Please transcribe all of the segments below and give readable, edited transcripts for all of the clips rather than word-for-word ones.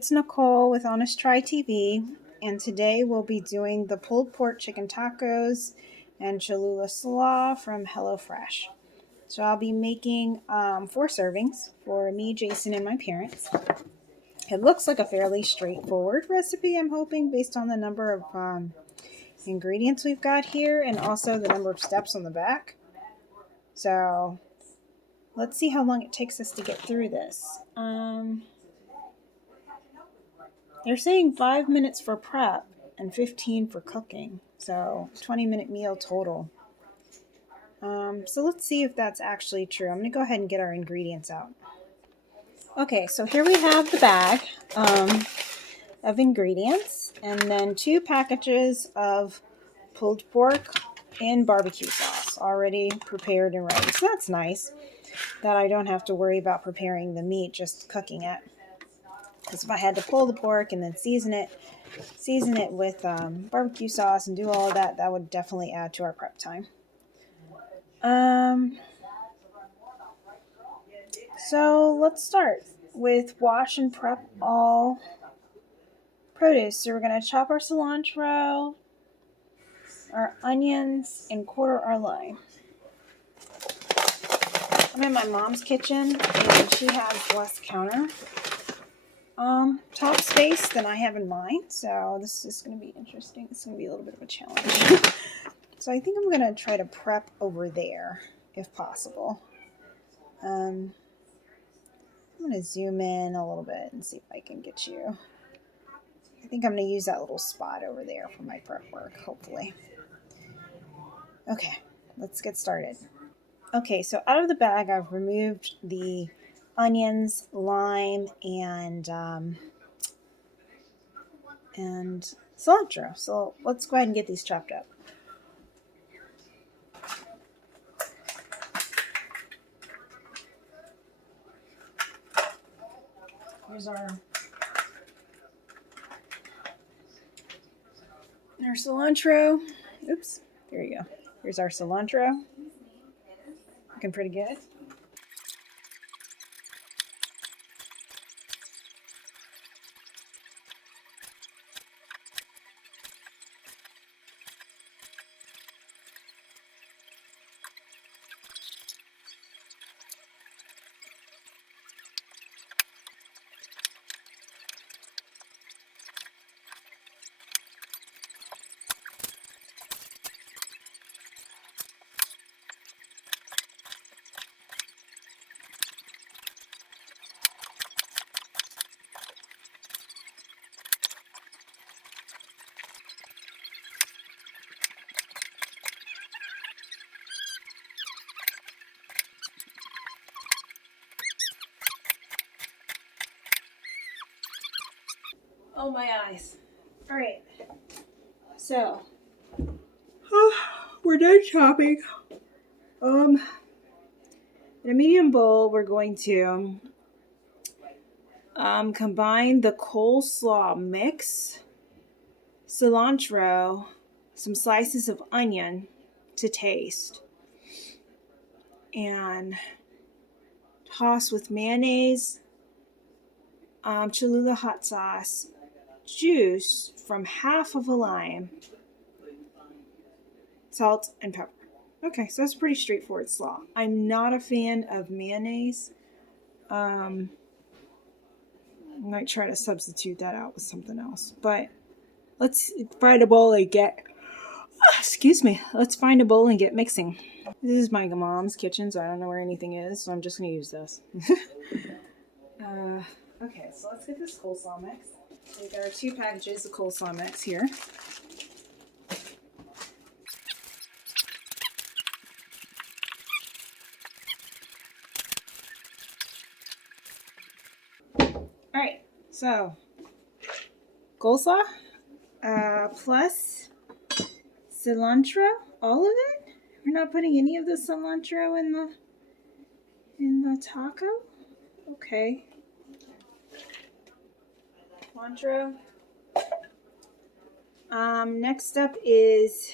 it's Nicole with Honest Try TV, and today we'll be doing the pulled pork chicken tacos and Cholula Slaw from HelloFresh. So I'll be making 4 servings for me, Jason, and my parents. It looks like a fairly straightforward recipe, I'm hoping, based on the number of ingredients we've got here and also the number of steps on the back. So let's see how long it takes us to get through this. They're saying 5 minutes for prep and 15 for cooking. So 20-minute meal total. So let's see if that's actually true. I'm going to go ahead and get our ingredients out. Okay, so here we have the bag of ingredients and then 2 packages of pulled pork and barbecue sauce already prepared and ready. So that's nice that I don't have to worry about preparing the meat, just cooking it. Because if I had to pull the pork and then season it with barbecue sauce and do all of that, that would definitely add to our prep time. So let's start with wash and prep all produce. So we're going to chop our cilantro, our onions, and quarter our lime. I'm in my mom's kitchen, and she has less counter top space than I have in mine, so this is going to be interesting. It's going to be a little bit of a challenge. So I think I'm going to try to prep over there, if possible. I'm going to zoom in a little bit and see if I can get you. I think I'm going to use that little spot over there for my prep work, hopefully. Okay, let's get started. Okay, so out of the bag, I've removed the onions, lime, and cilantro. So let's go ahead and get these chopped up. Here's our cilantro. Oops, there you go. Here's our cilantro. Looking pretty good. Oh, my eyes. All right. So, we're done chopping. In a medium bowl, we're going to combine the coleslaw mix, cilantro, some slices of onion to taste, and toss with mayonnaise, Cholula hot sauce, juice from half of a lime, salt, and pepper. Okay, so that's pretty straightforward slaw. I'm not a fan of mayonnaise. I might try to substitute that out with something else. But let's find a bowl and get... Let's find a bowl and get mixing. This is my mom's kitchen, so I don't know where anything is, so I'm just going to use this. Okay, so let's get this coleslaw mix. So there are 2 packages of coleslaw mix here. Alright, so coleslaw plus cilantro, all of it? We're not putting any of the cilantro in the taco? Okay. Cilantro. Next up is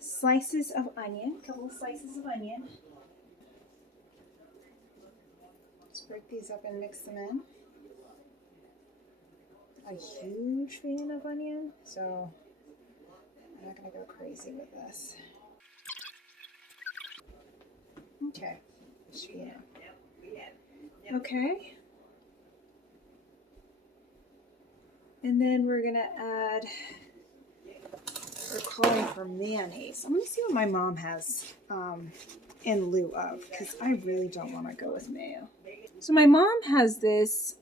slices of onion, a couple of slices of onion. Let's break these up and mix them in. a huge fan of onion, so I'm not gonna go crazy with this. Okay, should be in. Okay. And then we're gonna add, we're calling for mayonnaise. I'm gonna see what my mom has in lieu of, because I really don't want to go with mayo. So my mom has this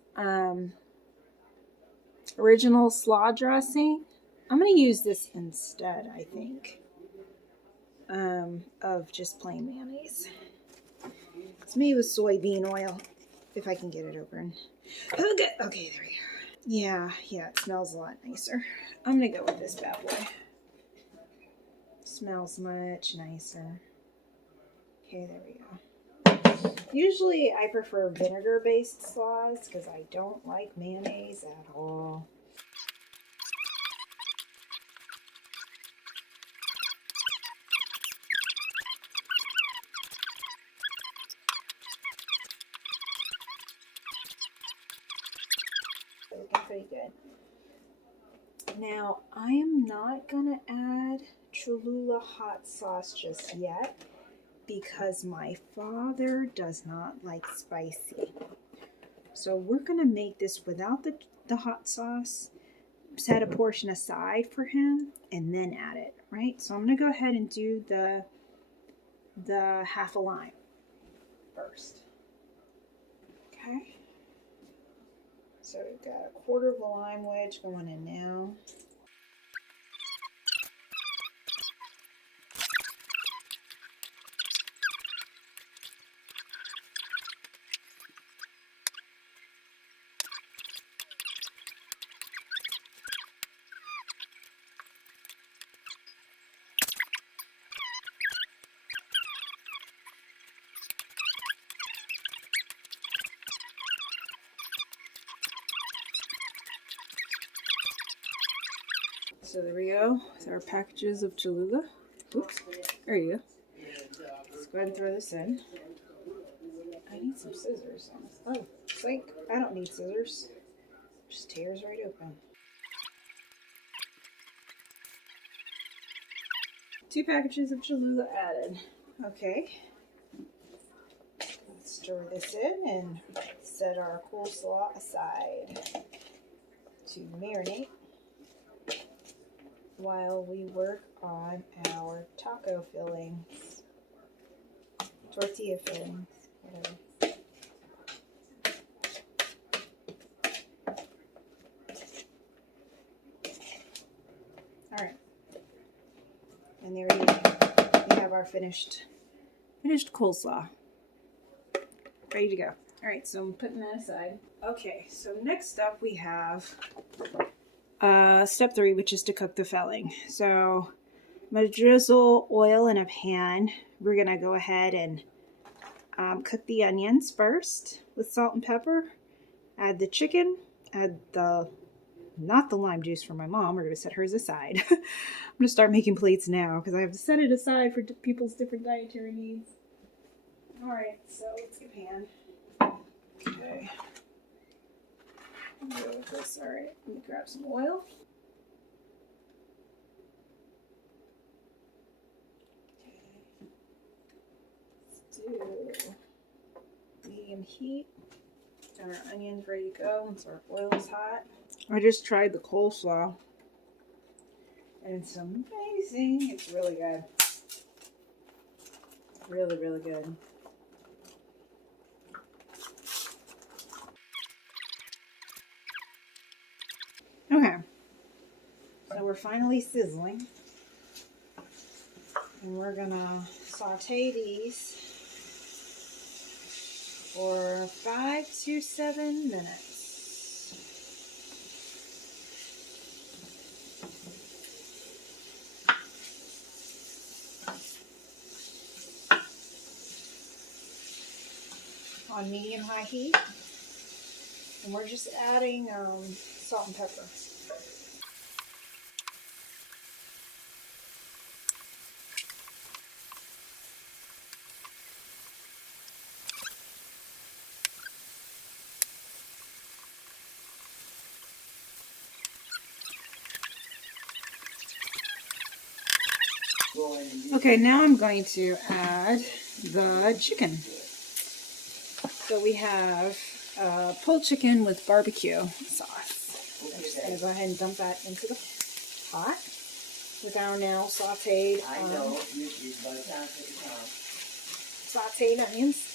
original slaw dressing. I'm gonna use this instead, I think, of just plain mayonnaise. It's made with soybean oil, if I can get it open. Okay, there we go. Yeah, it smells a lot nicer. I'm gonna go with this bad boy. Smells much nicer. Okay, there we go. Usually I prefer vinegar-based slaws because I don't like mayonnaise at all. Looking pretty good. Now, I am not gonna add Cholula hot sauce just yet because my father does not like spicy. So we're gonna make this without the hot sauce, set a portion aside for him, and then add it, right? So I'm gonna go ahead and do the half a lime first. Okay. So we've got a quarter of a lime wedge going in now. So there we go with our packages of Cholula. Oops, there you go. Let's go ahead and throw this in. I need some scissors. Oh, psych, I don't need scissors. Just tears right open. 2 packages of Cholula added. Okay. Let's stir this in and set our coleslaw aside to marinate while we work on our taco fillings, tortilla fillings, whatever. All right, and there we go. We have our finished coleslaw, ready to go. All right, so I'm putting that aside. Okay, so next up we have step 3, which is to cook the filling. So I'm going to drizzle oil in a pan. We're going to go ahead and cook the onions first with salt and pepper. Add the chicken. Add not the lime juice for my mom. We're going to set hers aside. I'm going to start making plates now because I have to set it aside for people's different dietary needs. All right, so let's get a pan. Okay. Go with this. All right, let me grab some oil. Okay. Let's do medium heat. Got our onions ready to go once our oil is hot. I just tried the coleslaw and it's amazing. It's really good. Really, really good. Okay, so we're finally sizzling, and we're gonna saute these for 5 to 7 minutes. On medium-high heat, and we're just adding salt and pepper. Okay, now I'm going to add the chicken. So we have pulled chicken with barbecue sauce. I'm just going to go ahead and dump that into the pot with our now sauteed onions.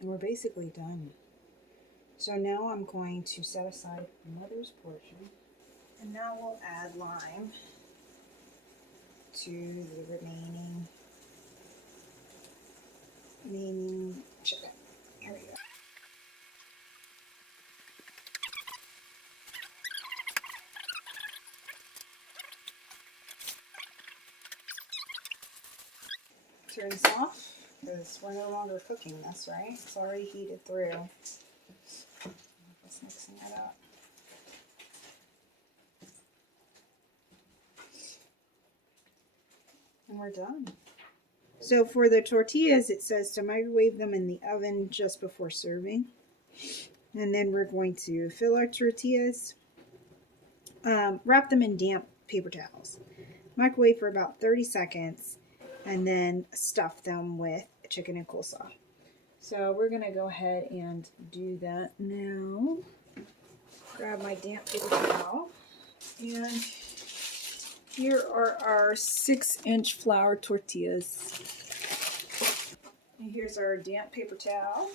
And we're basically done. So now I'm going to set aside mother's portion. And now we'll add lime to the remaining chicken. Here we go. Turn this off because we're no longer cooking this, right? It's already heated through. Just mixing that up. And we're done. So for the tortillas, it says to microwave them in the oven just before serving. And then we're going to fill our tortillas, wrap them in damp paper towels, microwave for about 30 seconds, and then stuff them with chicken and coleslaw. So we're going to go ahead and do that now. Grab my damp paper towel. And here are our 6-inch flour tortillas. And here's our damp paper towel.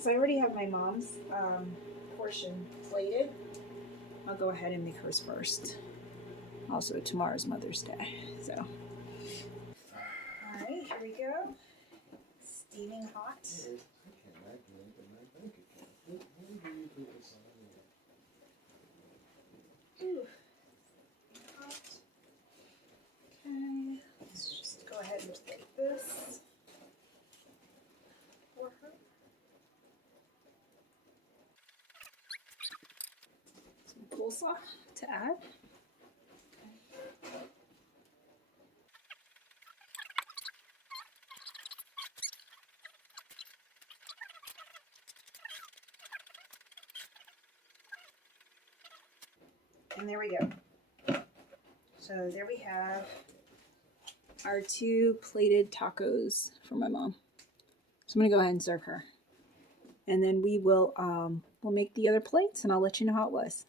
So I already have my mom's portion plated. I'll go ahead and make hers first. Also, tomorrow's Mother's Day, so. All right, here we go. Steaming hot. Ooh. Hot. Okay, let's just go ahead and plate this for her. Some coleslaw to add. And there we go. So there we have our 2 plated tacos for my mom. So I'm gonna go ahead and serve her. And then we will we'll make the other plates and I'll let you know how it was.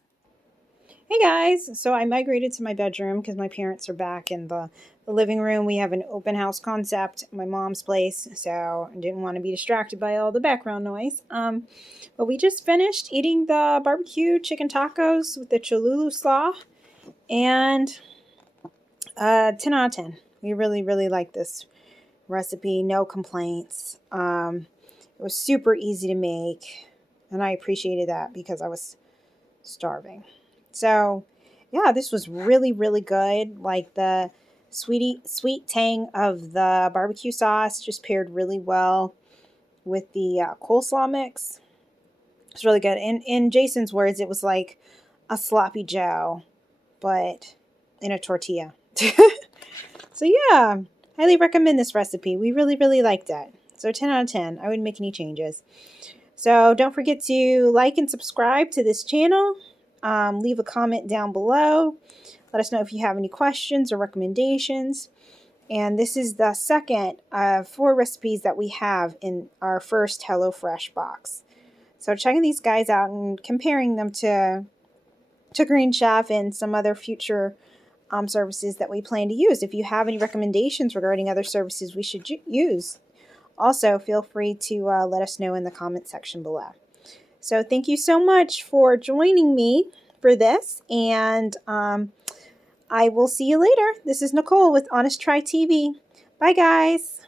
Hey guys, so I migrated to my bedroom because my parents are back in the living room. We have an open house concept at my mom's place, so I didn't want to be distracted by all the background noise. But we just finished eating the barbecue chicken tacos with the Cholula Slaw, and 10 out of 10. We really, really like this recipe. No complaints. It was super easy to make, and I appreciated that because I was starving. So, yeah, this was really, really good. Like the sweet tang of the barbecue sauce just paired really well with the coleslaw mix. It's really good. In Jason's words, it was like a sloppy Joe, but in a tortilla. So, yeah, highly recommend this recipe. We really, really liked it. So, 10 out of 10. I wouldn't make any changes. So, don't forget to like and subscribe to this channel. Leave a comment down below. Let us know if you have any questions or recommendations. And this is the second of 4 recipes that we have in our first HelloFresh box. So checking these guys out and comparing them to Green Chef and some other future services that we plan to use. If you have any recommendations regarding other services we should use, also feel free to let us know in the comment section below. So thank you so much for joining me for this, and I will see you later. This is Nicole with Honest Try TV. Bye, guys.